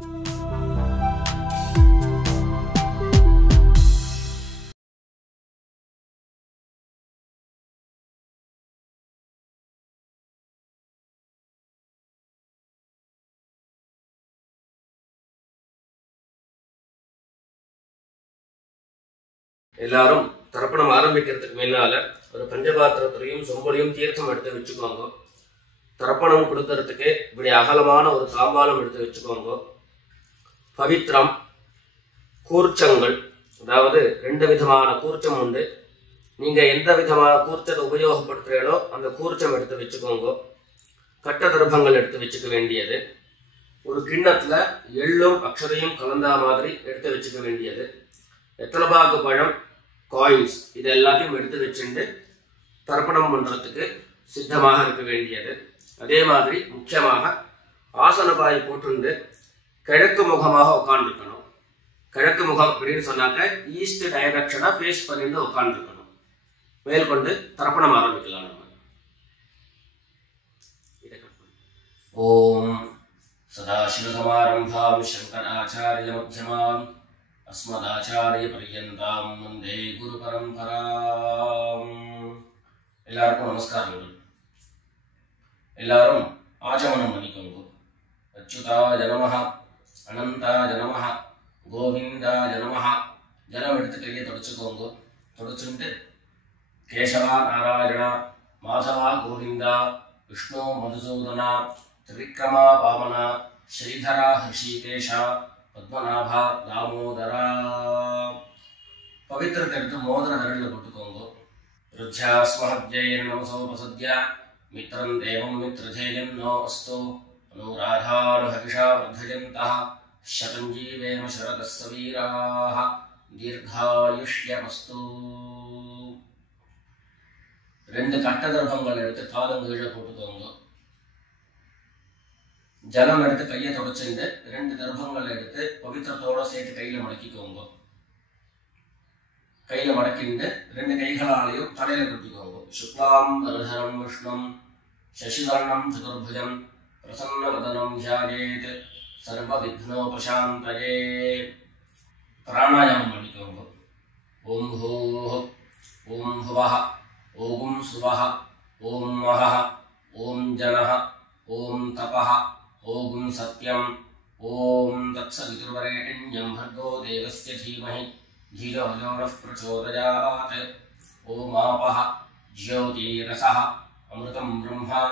எல்லாரும் தர்ப்பணம் ஆரம்பிக்கிறதுக்கு முன்னால ஒரு பஞ்சபாத்திரத்திலையும் சொம்பலையும் தீர்த்தம் எடுத்து வச்சுக்கோங்க. தர்ப்பணம் கொடுக்கறதுக்கு இப்படி அகலமான ஒரு தாம்பாலம் எடுத்து வச்சுக்கோங்க. பவித்திரம், கூர்ச்சங்கள், அதாவது 2 விதமான கூர்ச்சம் உண்டு. நீங்க எந்த விதமான கூர்ச்சத்தை உபயோகப்படுத்துறீங்களோ அந்த கூர்ச்சம் எடுத்து வச்சுக்கோங்க. கட்ட தர்ப்பங்கள் எடுத்து வச்சுக்க வேண்டியது. ஒரு கிண்ணத்துல எள்ளும் அக்ஷதையும் கலந்தா மாதிரி எடுத்து வச்சுக்க வேண்டியது. வெத்தலைபாக்கு பழம், காயின்ஸ், இது எல்லாத்தையும் எடுத்து வச்சுட்டு தர்ப்பணம் பண்றதுக்கு சித்தமாக இருக்க வேண்டியது. அதே மாதிரி முக்கியமாக ஆசனபாய் போட்டு கிழக்கு முகமாக உட்காந்துருக்கணும். கிழக்கு முகம் அப்படின்னு சொன்னாக்க ஈஸ்ட் டைரக்ஷனா ஃபேஸ் பண்ணிட்டு உட்காந்துருக்கணும். மேற்கொண்டு தர்ப்பணம் ஆரம்பிக்கலாம். நம்ம ஓம் சதாசிவசமாரம்பாம் சங்கராச்சாரிய மத்யமாம் अस्मदाचार्य पर्यन्तां वन्दे गुरु परंपराम्. எல்லாருக்கும் நமஸ்காரங்கள். எல்லாரும் ஆச்சமனம் பண்ணிக்கோங்க. அச்சுதாய நமஹ, அனந்தாய நமஹ, கோவிந்தாய நமஹ. ஜலம் எடுத்து கையை தொடச்சுக்கோங்க. தொடச்சுட்டு கேசவா நாராயணா, மாதவா கோவிந்தா, விஷ்ணு மதுசூதனா, திரிவிக்ரமா வாமனா, ஸ்ரீதரா ஹிருஷிகேஷா, பத்மநாபா தாமோதரா. பவித்திரத்தை எடுத்து மோதிர விரலில் போட்டுக்கோங்க. ருத்யாஸ்மஹத்யை நமசோபசத்ய மித்ரம் தேவம் மித்ரதேயம் நோ அஸ்து அனுராதானுஹவிஷா வர்தயந்தः சதஞ்சீவேம சரதஸ்ஸ வீராः தீர்காயுஷ்யமஸ்து. 2 கட்ட தர்ப்பங்கள் எடுத்து காலங்கீழ போட்டுக்கோங்க. ஜலம் எடுத்து கையை தொடச்சுட்டு 2 தர்ப்பங்கள் எடுத்து பவித்திரத்தோட சேர்த்து கையில மடக்கிக்கோங்க. கையில மடக்கிட்டு 2 கைகளாலையும் தலையில குத்திக்கோங்க. சுக்லாம் வரதரம் விஷ்ணும் சசிவர்ணம் சதுர்புஜம் பிரசன்னவதனம் தியாயேத் சர்வ விக்னோபசாந்தயே. பிராணாயாமம் பண்ணிக்கோங்க. ஓம் பூஹ், ஓம் புவஹ, ஓம் சுவஹ, ஓம் மஹஹ, ஓம் ஜனஹ, ஓம் தபஹ, ஓம் சத்யம், ஓம் தத்சவிதுர்வரேண்யம் भर्गो देवस्य धीमहि धियो यो नः प्रचोदयात्. ஓம் ஆபஹ ஜ்யோதிரஸஹ அமிர்தம் பிரம்மா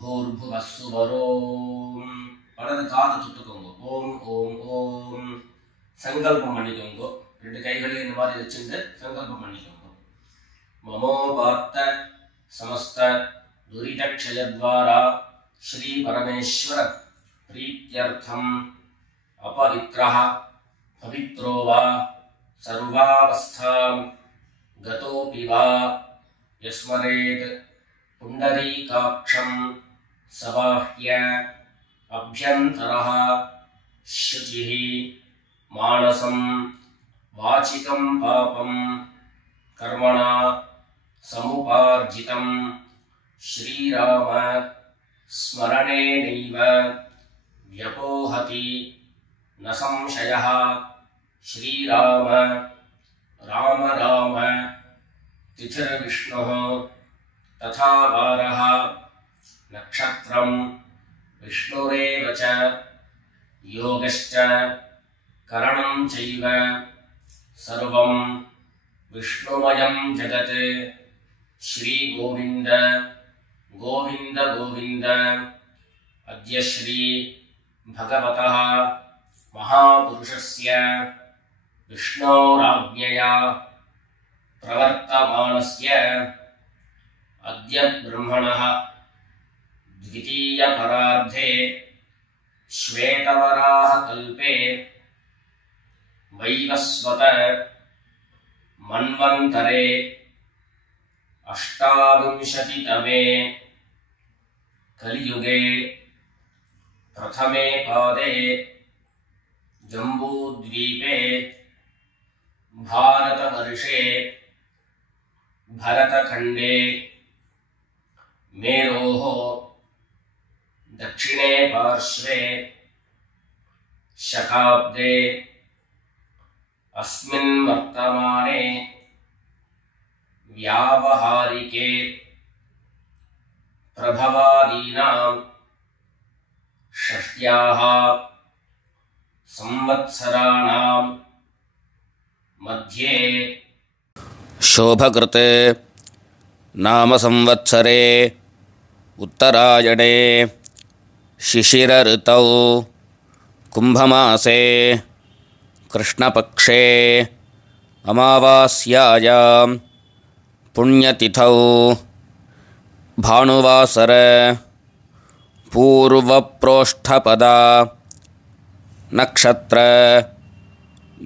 பூர்புவः சுவரோம். வலது காது தொட்டுக்கோங்க. ஓம் ஓம் ஓம். சங்கல்பம் பண்ணிக்கோங்க. 2 கைகளையும் இந்த மாதிரி வச்சுட்டு சங்கல்பம் பண்ணிக்கோங்க. மமோபாத்த சமஸ்த துரிதக்ஷயத்வாரா श्री परमेश्वर प्रीत्यर्थम अपवित्रः पवित्रो वा सर्वावस्थां गतोऽपि वा यस्मरेत् पुण्डरीकाक्षं सबाह्य अभ्यन्तरः शुचिः मानसं वाचिकं पापं कर्मणा समुपार्जितं श्रीराम स्मरणेनैव व्यपोहति न संशयः. श्रीराम राम राम तिथिर्विष्णुः तथा वारः नक्षत्रं विष्णुरेव च योगश्च करणं चैव सर्वं विष्णुमयं जगत्. श्री गोविंद गोविंद गोविंद. अद्य श्री भगवतः महापुरुषस्य विष्णोराज्ञया प्रवर्तमानस्य अद्य ब्रह्मणः द्वितीयपरार्धे श्वेतवराह कल्पे वैवस्वत मन्वन्तरे 28तमे कलियुगे प्रथमे पादे जम्बूद्वीपे भारतवर्षे भरतखण्डे मेरोः दक्षिणे पार्श्वे शकाब्दे अस्मिन् वर्तमाने व्यावहारिके प्रभवादीनां षष्ट्याः संवत्सराणां मध्ये शोभकृते नाम संवत्सरे उत्तरायणे शिशिरऋतौ कुंभमासे कृष्णपक्षे अमावास्यायां पुण्यतिथौ भानुवासर पूर्वप्रोष्ठपदा नक्षत्र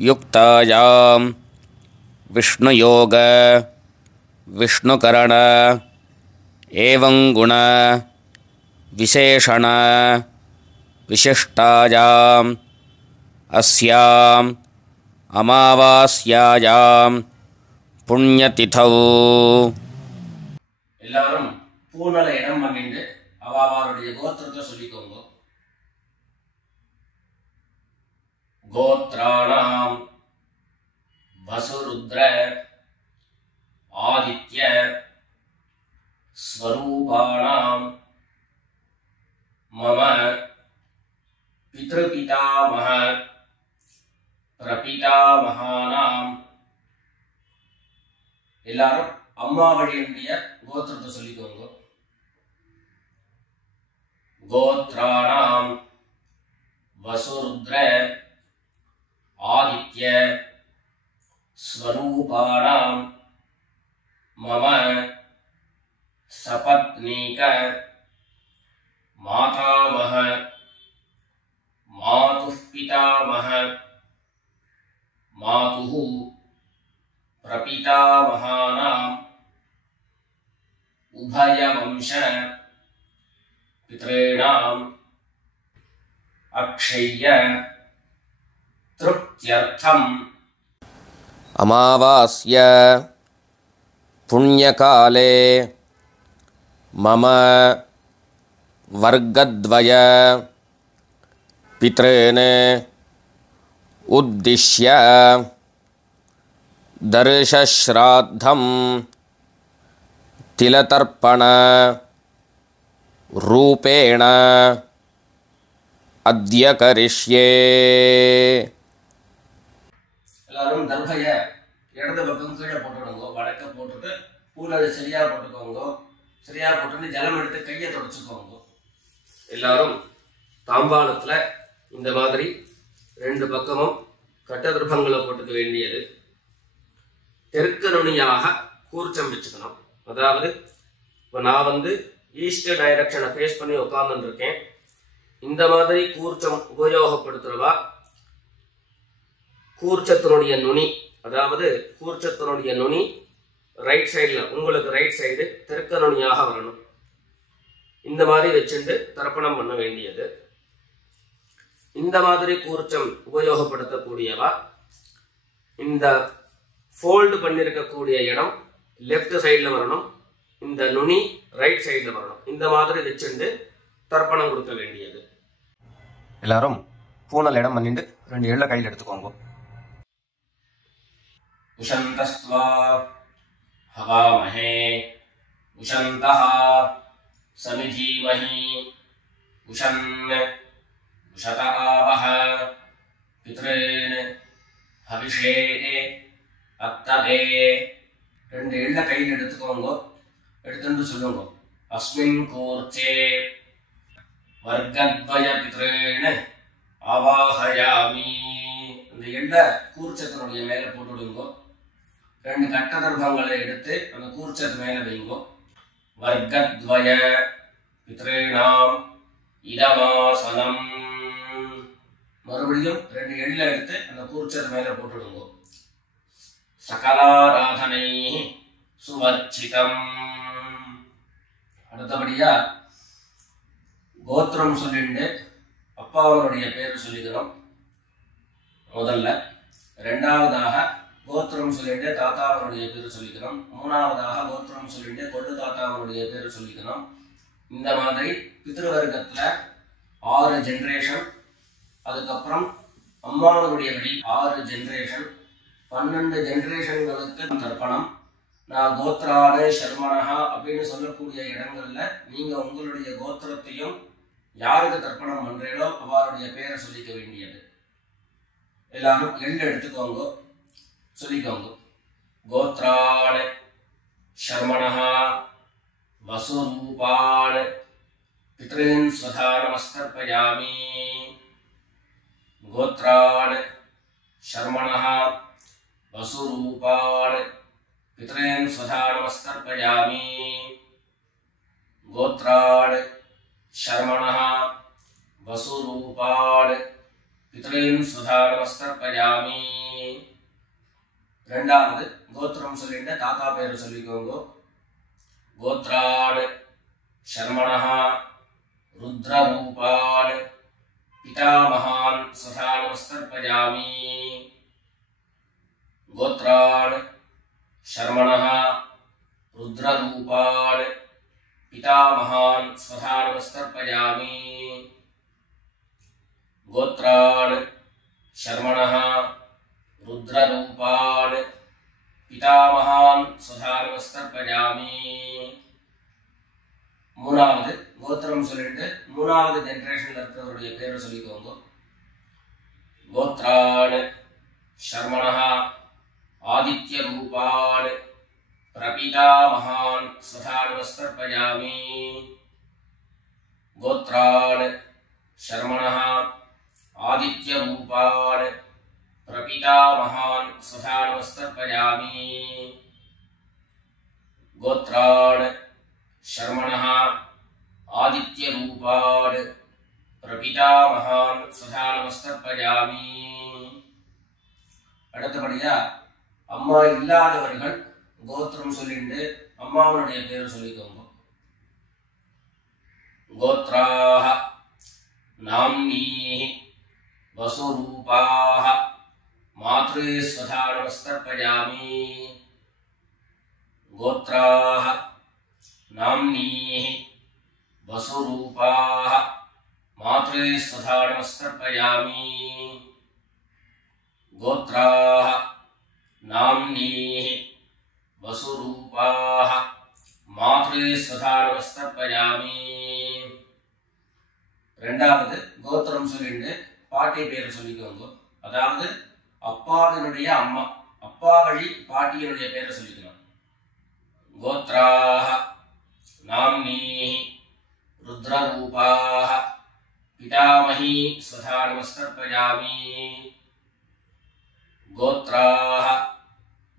युक्तायां विष्णुयोग विष्णुकरण एवं गुण विशेषण विशिष्टायां अस्यां अमावास्यायां पुण्यतिथौ எல்லாரும் பூனல இடம் பண்ணிட்டு அவளுடைய கோத்திரத்தை சொல்லிக்கோங்க. கோத்ராணாம் வசுருத்ர ஆதித்ய ஸ்வரூபாணாம் மம பித்ருபிதாமஹ பிரபிதாமஹானாம். எல்லாரும் அம்மா வழியினுடைய கோத்திரத்தை சொல்லிக்கோங்க. கோத்ராணாம் வசுருத்ர ஆதித்ய ஸ்வரூபாணாம் மம சபத்னீக மாதாமஹ மாதுः பிதாமஹ மாதுः பிரபிதாமஹானாம் உபயவம்ச பித்ரேணாம் அக்ஷய்ய திருப்த்யர்த்தம் அமாவாஸ்ய புண்ணியகாலே மம வர்க்கத்வய பித்ரேன் உத்திஷ்ய தர்ஷஸ்ராத்தம் திலதர்ப்பண ரூபேண அத்ய கரிஷ்யே. எல்லாரும் தர்பைய இடது பக்கம் கீழே போட்டுடுங்க. வடக்க போட்டுட்டு பூனது சரியா போட்டுக்கோங்க. சரியா போட்டுட்டு ஜலம் எடுத்து கையை தொடச்சுக்கோங்க. எல்லாரும் தாம்பாளத்துல இந்த மாதிரி ரெண்டு பக்கமும் கட்ட திருப்பங்களை போட்டுக்க வேண்டியது. தெற்கு நுனியாக கூர்ச்சம் வச்சுக்கணும். அதாவது இப்போ நான் ஈஸ்ட் டைரக்ஷனை ஃபேஸ் பண்ணி உட்கார்ந்து இருக்கேன். இந்த மாதிரி கூர்ச்சம் உபயோகப்படுத்துறவா கூர்ச்சத்தினுடைய நுனி, அதாவது கூர்ச்சத்தினுடைய நுனி ரைட் சைடில், உங்களுக்கு ரைட் சைடு தெற்கு நுனியாக வரணும். இந்த மாதிரி வச்சுட்டு தர்ப்பணம் பண்ண வேண்டியது. இந்த மாதிரி கூர்ச்சம் உபயோகப்படுத்தக்கூடியவா இந்த ஃபோல்டு பண்ணியிருக்கக்கூடிய இடம் லெஃப்ட் சைடில் வரணும். இந்த நுனி ரைட் சைடில் வரணும். இந்த மாதிரி வச்சுட்டு தர்ப்பணம் கொடுக்க வேண்டியது. எல்லாரும் பூனல் இடம் பண்ணிட்டு ரெண்டு எள்ள கையில் எடுத்துக்கோங்க. உஷந்தஸ்வா ஹவாமஹே உஷந்தஹ சமிதீமஹி உஷன் உஷத ஆவஹ பித்ரேன் ஹவிஷே அத்தவே. ரெண்டு எள்ள கையில் எடுத்துக்கோங்க. எடுத்துட்டு சொல்லுங்க. அஸ்மின் கூர்ச்சே வர்க்கத்வய பித்ரேன் ஆவாஹயாமி. இந்த எள்ள கூர்ச்சத்தினுடைய மேல போட்டுடுங்க. ரெண்டு கட்ட தர்ப்பங்களை எடுத்து அந்த கூர்ச்சத்து மேல வைங்க. வர்க்கத்வய பித்ரேணாம் இதமாசனம். மறுபடியும் ரெண்டு எள்ள எடுத்து அந்த கூர்ச்சத்து மேல போட்டுடுங்க. சகலாராதனை சுவர்ச்சிதம். அடுத்தபடியா கோத்திரம் சொல்லிட்டு அப்பாவனுடைய பேர் சொல்லிக்கிறோம் முதல்ல. ரெண்டாவதாக கோத்திரம் சொல்லிட்டு தாத்தாவனுடைய பேர் சொல்லிக்கிறோம். மூணாவதாக கோத்திரம் சொல்லிட்டு கொள்ளு தாத்தாவனுடைய பேர் சொல்லிக்கிறோம். இந்த மாதிரி பித்ருவர்க்கத்துல 6 ஜெனரேஷன், அதுக்கப்புறம் அம்மாவனுடைய வழி 6 ஜெனரேஷன், 12 ஜெனரேஷன்களுக்கு தர்ப்பணம். நான் கோத்ரான சர்மனஹா அப்படின்னு சொல்லக்கூடிய இடங்கள்ல நீங்க உங்களுடைய கோத்திரத்தையும் யாருக்கு தர்ப்பணம் பண்றீங்களோ அவருடைய பேரை சொல்லிக்க வேண்டியது. எல்லாரும் எள்ளு எடுத்துக்கோங்க, சொல்லிக்கோங்க. கோத்ரான சர்மனஹா வசுரூபான் பித்ரீன் ஸ்வதா நமஸ்கர்ப்பயாமி. கோத்ரான் சர்மணः வசுரூபான் பித்ரீன் ஸ்வதா நமஸ்கர்ப்பயாமி. கோத்ரான் சர்மணः வசுரூபான் பித்ரீன் ஸ்வதா நமஸ்கர்ப்பயாமி. ரெண்டாவது கோத்திரம் சொல்லிட்டு தாத்தா பேரு சொல்லிக்கோங்க. கோத்ரான் சர்மணः ருத்ரரூபான் பிதாமகான் ஸ்வதா நமஸ்கர்ப்பயாமி. கோத்ரான் சர்மணः ருத்ரரூபான் பிதாமகான் ஸ்வதா நமஸ்கர்ப்பயாமி. கோத்ரான் சர்மணः ருத்ரரூபான் பிதாமகான் ஸ்வதா நமஸ்கர்ப்பயாமி. மூணாவது கோத்திரம் சொல்லிட்டு மூணாவது ஜெனரேஷன்ல இருக்கிறவருடைய பேரை சொல்லிக்கோங்க. கோத்ரான் சர்மணः ஆதித்ய ரூபான் பிரபிதாமகான் ஸ்வதா நமஸ்கர்ப்பயாமி. கோத்ரான் சர்மணः ஆதித்ய ரூபான் பிரபிதாமகான் ஸ்வதா நமஸ்கர்ப்பயாமி. கோத்ரான் சர்மணः ஆதித்ய ரூபான் பிரபிதாமகான் ஸ்வதா நமஸ்கர்ப்பயாமி. அடுத்தபடியா அம்மா இல்லாதவர்கள் கோத்திரம் சொல்லிட்டு அம்மாவனுடைய பேரை சொல்லிக்கோங்க. கோத்ராஹ நாம்னீஹி வசுரூபாஹ மாத்ரே ஸ்வதா நமஸ்கர்ப்பயாமி. கோத்ராஹ நாம்னீஹி வசுரூபாஹ மாத்ரே ஸ்வதா நமஸ்கர்ப்பயாமி. கோத்ராஹ நாம்னீஹி வசுரூபாஹ மாத்ரே ஸ்வதா நமஸ்கர்ப்பயாமி. ரெண்டாவது கோத்திரம் சொல்லிட்டு பாட்டி பேர் சொல்லிக்கோங்க. அதாவது அப்பாவினுடைய அம்மா, அப்பா வழி பாட்டியினுடைய பேரை சொல்லிக்கணும். கோத்ராஹ நாம்னீஹி ருத்ரரூபாஹ பிதாமஹி ஸ்வதா நமஸ்கர்ப்பயாமி. கோத்ராஹ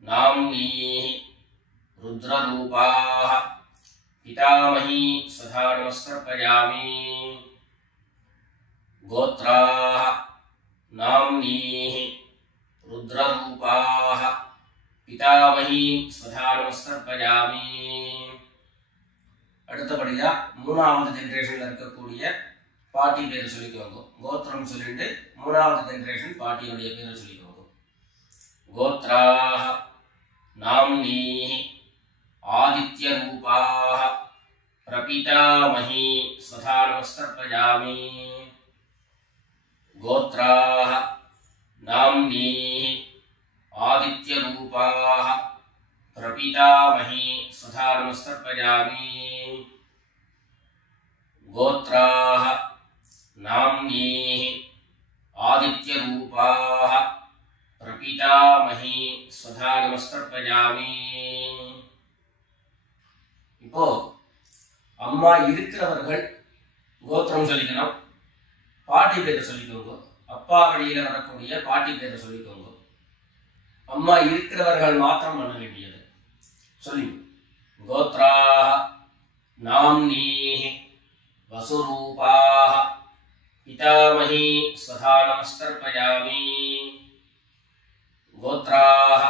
நாம்னீஹி ருத்ரரூபாஹ பிதாமஹி ஸ்வதா நமஸ்கர்ப்பயாமி. கோத்ராஹ நாம்னீஹி ருத்ரரூபாஹ பிதாமஹி ஸ்வதா நமஸ்கர்ப்பயாமி. அடுத்தபடியா மூணாவது ஜெனரேஷன்ல இருக்கக்கூடிய பாட்டி பேரை சொல்லிக்கோங்க. கோத்திரம் சொல்லிட்டு மூணாவது ஜெனரேஷன் பாட்டியுடைய பேரை சொல்லிக்கோங்க. கோத்ராஹ நாம்னீஹி ஆதித்ய ரூபாஹ பிரபிதாமஹி ஸ்வதா நமஸ்கர்ப்பயாமி. கோத்ராஹ நாம்னீஹி ஆதித்ய ரூபாஹ பிரபிதாமஹி ஸ்வதா நமஸ்கர்ப்பயாமி. கோத்ராஹ நாம்னீஹி ஆதித்ய ரூபாஹ பிரபிதாமஹி ஸ்வதா நமஸ்கர்ப்பயாமி. இப்போ அம்மா இருக்கிறவர்கள் கோத்திரம் சொல்லிக்கணும், பாட்டி பேரை சொல்லிக்கோங்க. அப்பா வழியில வரக்கூடிய பாட்டி பேரை சொல்லிக்கோங்க. அம்மா இருக்கிறவர்கள் மாத்திரம் பண்ண வேண்டியது. சொல்லி கோத்ராஹ நாம்னீஹி வசுரூபாஹ பிதாமஹி ஸ்வதா நமஸ்கர்ப்பயாமி. கோத்ராஹ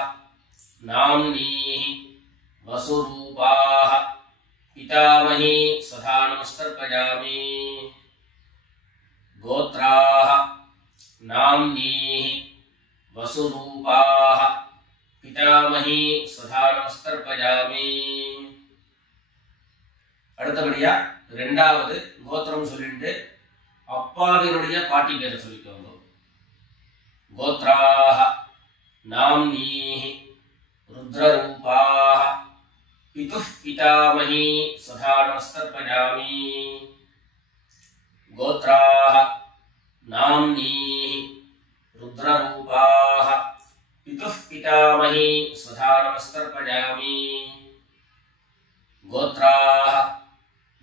நாம்னீஹி வசுரூபாஹ பிதாமஹி ஸ்வதா நமஸ்கர்ப்பயாமி. கோத்ராஹ நாம்னீஹி வசுரூபாஹ பிதாமஹி ஸ்வதா நமஸ்கர்ப்பயாமி. அடுத்தபடியா ரெண்டாவது கோத்திரம் சொல்லிட்டு அப்பாவினுடைய பாட்டி பேரை சொல்லிக்கோங்க. गोत्राः नाम्नीः रुद्ररूपाः पितुः पितामही स्वधा नमस्तर्पयामि गोत्राः नाम्नीः रुद्ररूपाः पितुः पितामही स्वधा नमस्तर्पयामि गोत्राः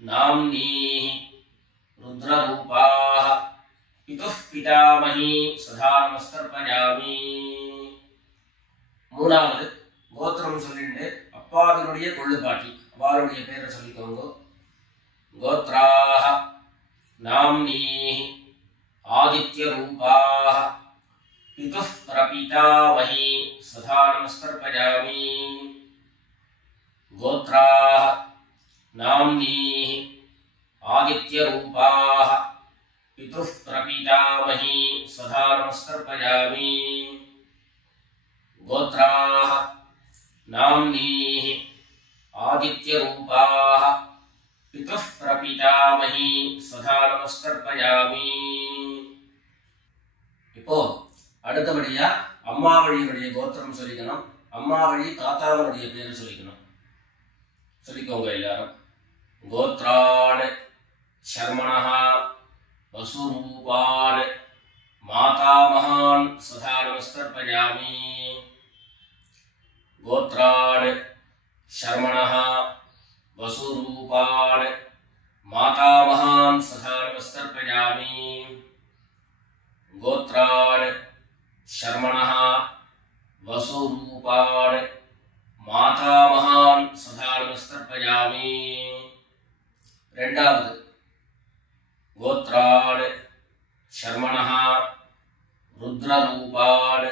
नाम्नीः रुद्ररूपाः पितुः पितामही स्वधा नमस्तर्पयामि மூணாவது கோத்திரம் சொல்லிட்டு அப்பாவினுடைய கொள்ளுப்பாட்டி அவளுடைய பேரை சொல்லிக்கோங்க கோத்ராஹ நாம்னீஹி ஆதித்யரூபாஹ பிதுः பிரபிதாமஹி சதா நமஸ்தர்ப்பயாமி கோத்ராஹ நாம்னீஹி ஆதித்யரூபாஹ பிதுः பிரபிதாமஹி சதா நமஸ்தர்ப்பயாமி गोत्राः नाम्नीः आदित्यरूपाः पितुः प्रपितामही सदा नमस्कर्पयामि இப்போ அடுத்தபடியா அம்மா வழியுடைய கோத்திரம் சொல்லிக்கணும் அம்மா வழி தாத்தாவுடைய பேர் சொல்லிக்கணும் சொல்லிக்கோங்க எல்லாரும் கோத்ரான் शर्मणः वसुरूपान् मातामहान् सदा नमस्कर्पयामि गोत्रान् शर्मणः वसुरूपान् मातामहान् सदा नमस्कर्पयामि गोत्रान् शर्मणः वसुरूपान् मातामहान् सदा नमस्कर्पयामि ரெண்டாவது गोत्रान् शर्मणः रुद्ररूपान्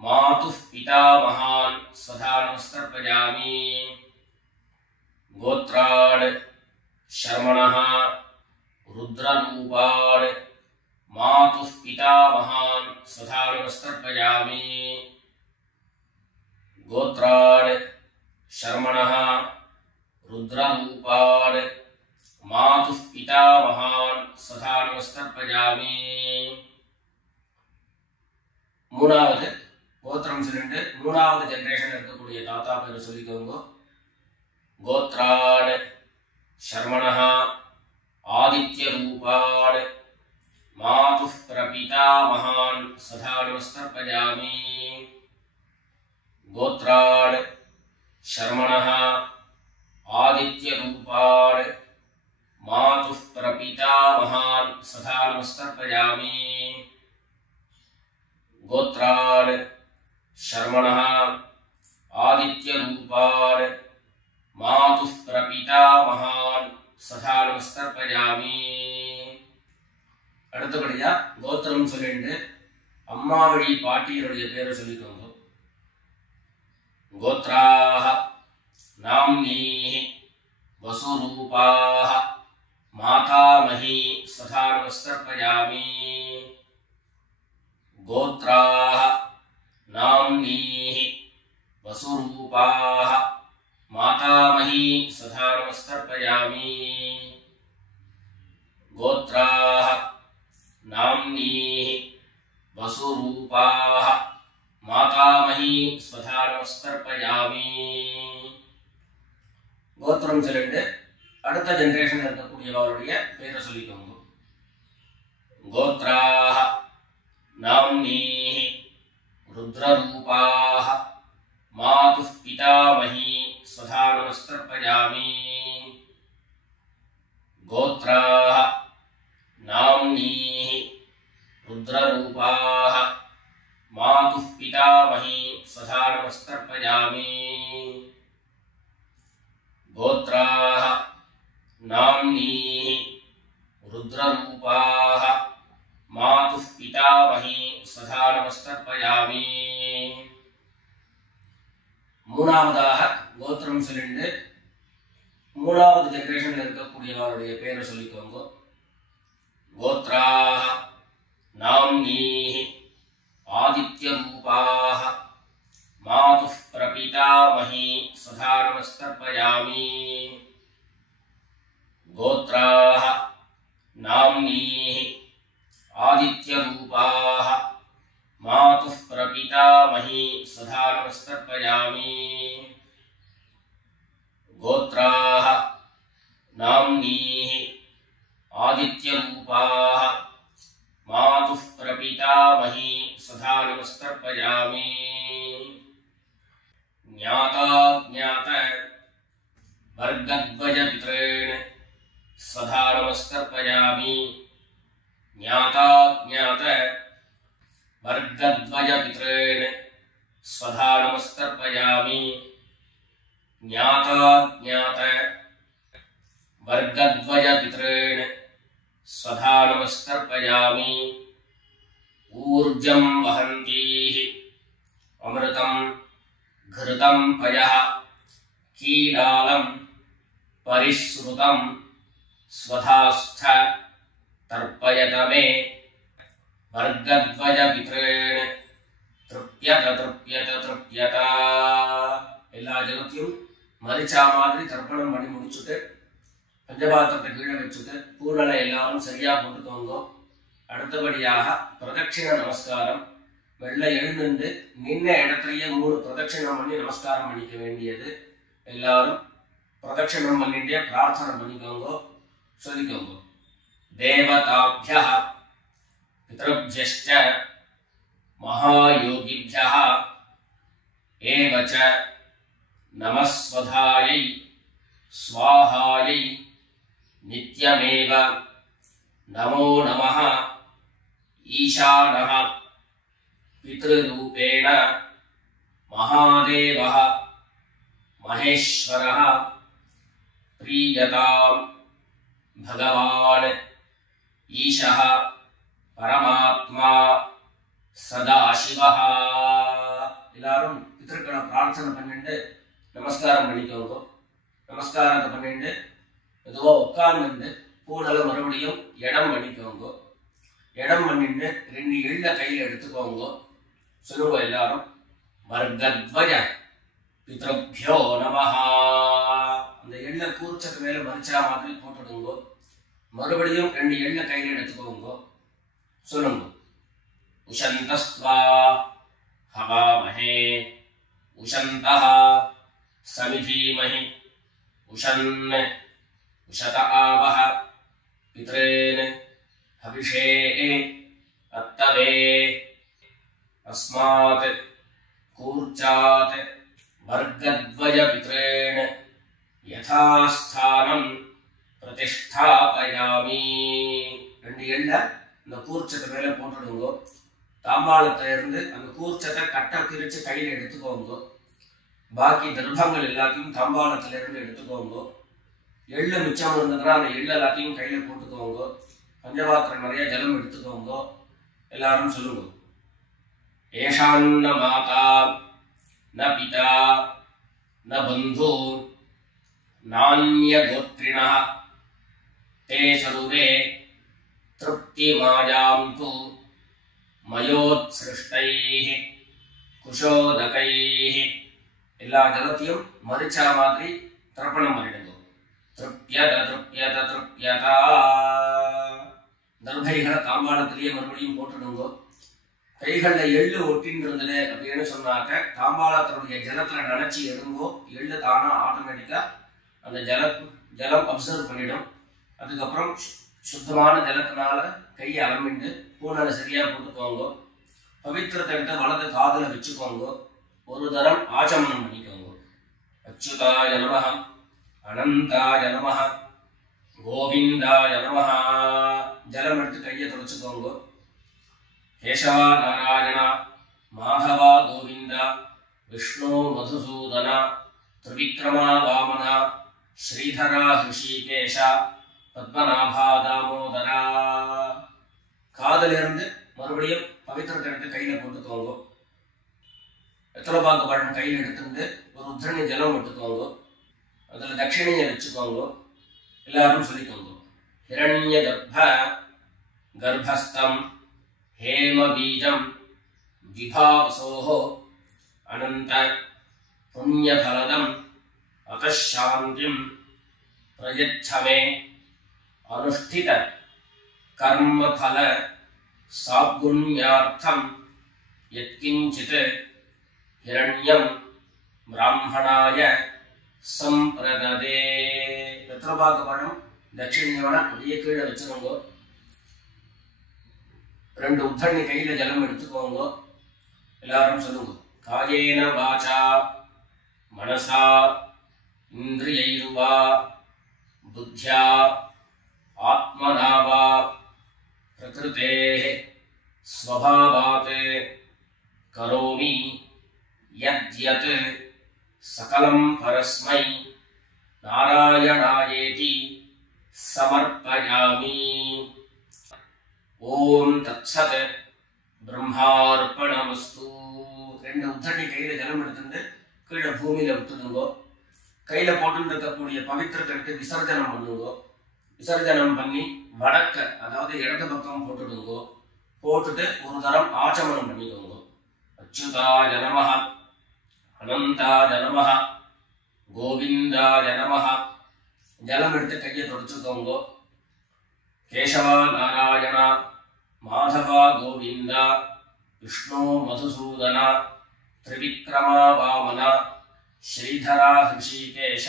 मातुः पितामहान् सदा नमस्कर्पयामि गोत्रान् शर्मणः रुद्ररूपान् मातुः पितामहान् सदा नमस्कर्पयामि गोत्रान् शर्मणः रुद्ररूपान् मातुः पितामहान् सदा नमस्कर्पयामि மூணாவது கோத்திரம் சொல்லிட்டு மூணாவது ஜெனரேஷன் இருக்கக்கூடிய தாத்தா பேர் சொல்லிக்கோங்க கோத்ரான் शर्मणः आदित्यरूपान् मातुः प्रपितामहान् सदा नमस्कर्पयामि गोत्रान् शर्मणः आदित्यरूपान् मातुः प्रपितामहान् सदा नमस्कर्पयामि गोत्रान् शर्मणः आदित्यरूपान् मातुः प्रपितामहान् सदा नमस्कर्पयामि அடுத்தபடியா கோத்திரம் சொல்லிட்டு அம்மா வழி பாட்டியருடைய பேரை சொல்லிக்கோங்க गोत्राः नाम्नीः वसुरूपाः मातामही सदा नमस्कर्पयामि गोत्राः नाम्नीः वसुरूपाः मातामही सदा नमस्कर्पयामि गोत्राः नाम्नीः वसुरूपाः मातामही सदा नमस्कर्पयामि கோத்திரம் சொல்லிட்டு அடுத்த ஜெனரேஷன் இருக்கக்கூடியவருடைய பேரை சொல்லிக்கோங்க கோத்ராஹ नाम्नीः रुद्ररूपाः मातुः पितामही सदा नमस्कर्पयामि गोत्राः नाम्नीः रुद्ररूपाः मातुः पितामही सदा नमस्कर्पयामि गोत्राः नाम्नीः रुद्ररूपाः मातुः पितामही सदा नमस्कर्पयामि மூணாவதாக கோத்திரம் சொல்லிட்டு மூணாவது ஜெனரேஷன்ல இருக்கக்கூடியவருடைய பேரை சொல்லிக்கோங்க கோத்ராஹ நாம்னீஹி ஆதித்யரூபாஹ மாதுः பிரபிதாமஹி சதா நமஸ்கர்ப்பயாமி கோத்ராஹ நாம்னீஹி आदित्यरूपाः पितामही सदा नमस्तर्पयामि। गोत्राः नाम्नीः आदित्यरूपाः मातुः प्रपितामही सदा नमस्तर्पयामि। ज्ञाता ज्ञात वर्गद्वयपितॄन् सदा नमस्तर्पयामि। ज्ञाता ज्ञात वर्गद्वयपितॄन् सदा नमस्तर्पयामि। ज्ञाता ज्ञात वर्गद्वयपितॄन् सदा नमस्तर्पयामि। ऊर्जं वहन्तीः अमृतं घृतं पयः कीलालं परिश्रुतं स्वधास्थ तर्पयत मे। वर्गद्वयपितॄन् तृप्यत तृप्यत तृप्यत। எல்லா ஜலத்தையும் மரிச்சா மாதிரி தர்ப்பணம் பண்ணி முடிச்சுட்டு பஞ்சபாத்திரத்தை கீழே வச்சுட்டு பூர்ணலை எல்லாரும் சரியா போட்டுக்கோங்க. அடுத்தபடியாக பிரதட்சிண நமஸ்காரம். வெள்ளை எழுந்து நின்ன இடத்துலயே 3 பிரதட்சிணம் பண்ணி நமஸ்காரம் பண்ணிக்க வேண்டியது. எல்லாரும் பிரதட்சிணம் பண்ணிட்டே பிரார்த்தனை பண்ணிக்கோங்க, சொல்லிக்கோங்க. தேவதாभ्यः பித்ருभ्यश्च महायोगिभ्यः एव च नमस्वधायै स्वाहायै नित्यमेव नमो नमः। ईशानः पितृरूपेण महादेवः महेश्वरः प्रीयतां भगवान् ईशः परमात्मा सदाशिवः। எல்லாரும் பிதர்களை பிரார்த்தனை பண்ணிட்டு நமஸ்காரம் பண்ணிக்கோங்க. நமஸ்காரத்தை பண்ணிட்டு மெதுவா உட்கார்ந்து பூனலை மறுபடியும் இடம் பண்ணிக்கோங்க. இடம் பண்ணிட்டு 2 எள்ள கையில் எடுத்துக்கோங்க. சொல்லுங்க எல்லாரும். வர்கத்வய பித்ருभ्यो நமஹ. அந்த எள்ள கூர்ச்சத்து மேல மரிச்சா மாதிரி போட்டுடுங்க. மறுபடியும் 2 எள்ள கையில் எடுத்துக்கோங்க. சொல்லுங்க. உஷந்தஸ்வா हवामहे उशन्तः समिधीमहि उशन् उशत आवह पितॄन् हविषे अत्तवे। अस्मात् कूर्चात् वर्गद्वयपितॄन् यथास्थानं प्रतिष्ठापयामि। 2 எள்ள இந்த கூர்ச்சத்து மேல போட்டுடுங்க. தாம்பாளத்துல இருந்து அந்த கூர்ச்சத்தை கட்டை திரிச்சு கையில எடுத்துக்கோங்க. பாக்கி தர்ப்பங்கள் எல்லாத்தையும் தாம்பாளத்துல இருந்து எடுத்துக்கோங்க. எள்ளு மிச்சம் இருந்ததுன்னா அந்த எள்ளு எல்லாத்தையும் கையில போட்டுக்கோங்க. பஞ்சபாத்திரம் நிறைய ஜலம் எடுத்துக்கோங்க. எல்லாரும் சொல்லுங்க. ஏஷான்ன மாதா ந பிதா ந பந்து நான்ய கோத்ரிணः தே சர்வே திருப்தி மாயாந்து மயோத்ஸ்ருஷ்டைः குஷோதகைः. எல்லா ஜலத்தையும் மரிச்சா மாதிரி தர்ப்பணம் பண்ணிடுங்க. திருப்யத திருப்யத திருப்யதா. தர்பைகளை தாம்பாளத்திலேயே மறுபடியும் போட்டுடுங்க. கைகளில் எள்ளு ஒட்டின்றது அப்படின்னு சொன்னாக்க தாம்பாளத்தினுடைய ஜலத்துல நினைச்சு எடுங்கோ. எள்ளு தானா ஆட்டோமேட்டிக்கா அந்த ஜலம் அப்சர்வ் பண்ணிடும். அதுக்கப்புறம் சுத்தமான ஜலத்தினால கையை அலம்பிட்டு பூனலை சரியா போட்டுக்கோங்க. பவித்திரத்தை எடுத்து வலது காதுல வச்சுக்கோங்க. ஒரு தரம் ஆச்சமனம் பண்ணிக்கோங்க. அச்சுதாய நமஹ அனந்தாய நமஹ கோவிந்தாய நமஹ. ஜலம் எடுத்து கையை தொடச்சுக்கோங்க. கேசவா நாராயண மாதவா கோவிந்த விஷ்ணு மதுசூதன திரிவிக்ரமா வாமன ஸ்ரீதரா ஹிருஷிகேஷ பத்மநாபா தாமோதரா. காதலிருந்து மறுபடியும் பவித்திரத்தை எடுத்து கையில போட்டுக்கோங்க. எத்தலபாக்கு பழம் கையில் எடுத்துட்டு ஒரு உத்தரணி ஜலம் எடுத்துக்கோங்க. அதுல தட்சிணையை வச்சுக்கோங்க. எல்லாரும் சொல்லிக்கோங்க. ஹிரண்ய கர்ப்பஸ்தம் हेम बीजं विभावसोः अनंत पुण्यफलदं अतः शांतिं प्रयच्छ मे अनुष्ठित कर्मफल सागुण्यार्थं யத்கிஞ்சித் ஹிரண்யம் பிராமணாய சம்பிரததே. வெத்தலைபாக்கு பழம் தட்சிணையோட அப்படியே கீழே வச்சுக்கோங்க. 2 உத்தண்ணி கையில ஜலம் எடுத்துக்கோங்க. எல்லாரும் சொல்லுங்க. காயேன வாசா மனசா இந்திரியைர்வா புத்யா ஆத்மனா வா பிரகிருதேஹ ஸ்வபாவாத் கரோமி யத்யத் சகலம் பரஸ்மை நாராயணாயேதி சமர்ப்பயாமி. ஓம் தத்சத் பிரம்மார்ப்பணமஸ்து. 2 உத்தண்ணி கையில ஜலம் எடுத்துட்டு கீழே பூமியில விட்டுடுங்கோ. கையில போட்டு இருக்கக்கூடிய பவித்திரத்தை விட்டு விசர்ஜனம் பண்ணுங்கோ. விசர்ஜனம் பண்ணி வடக்க அதாவது இடது பக்கம் போட்டுடுங்கோ. போட்டுட்டு ஒரு தரம் ஆச்சமனம் பண்ணிக்கோங்க. அச்சுதாய நமஹ அனந்தாய நமஹ கோவிந்தாய நமஹ. ஜலம் எடுத்து கையை தொடச்சுக்கோங்க. கேசவா நாராயண மாதவா கோவிந்தா விஷ்ணு மதுசூதன திரிவிக்ரமா வாமன ஸ்ரீதரா ஹிருஷிகேஷ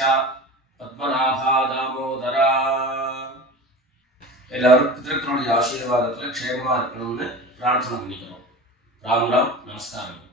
பத்மநாபா தாமோதரா. எல்லாரும் பிதர்களுடைய ஆசீர்வாதத்துல க்ஷேமமா இருக்கணும்னு பிரார்த்தனை பண்ணிக்கிறோம். ராம் ராம். நமஸ்காரம்.